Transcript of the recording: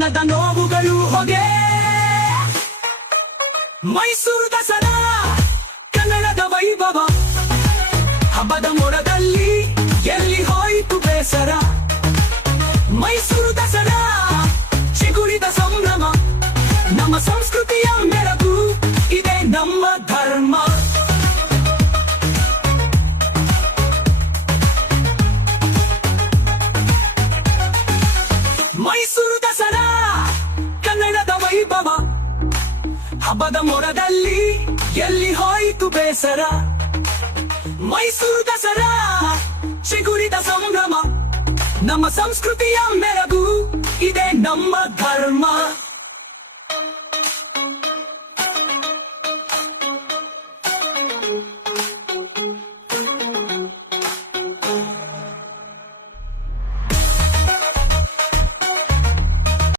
ನದ ನೋವುಗಳು ಹೊಗೆ ಮೈಸೂರು ದಸರಾ ಕನ್ನಡದ ವೈಭವ ಹಬ್ಬದ ಮೊರದಲ್ಲಿ ಎಲ್ಲಿ ಹೋಯಿತು ಬೇಸರ ಮೈಸೂರು ದಸರಾ ಚಿಗುರಿದ ಸಂಭ್ರಮ ನಮ್ಮ ಸಂಸ್ಕೃತಿಯ ಮೆರಗು ಇದೆ ನಮ್ಮ ಧರ್ಮ ಮೈಸೂರು ದಸರಾ ಕನ್ನಡದ ವೈಭವ ಹಬ್ಬದ ಮೊರದಲ್ಲಿ ಎಲ್ಲಿ ಹೋಯಿತು ಬೇಸರ ಮೈಸೂರು ದಸರಾ ಚಿಗುರಿದ ಸಂಭ್ರಮ ನಮ್ಮ ಸಂಸ್ಕೃತಿಯ ಮೆರಗು ಇದೆ ನಮ್ಮ ಧರ್ಮ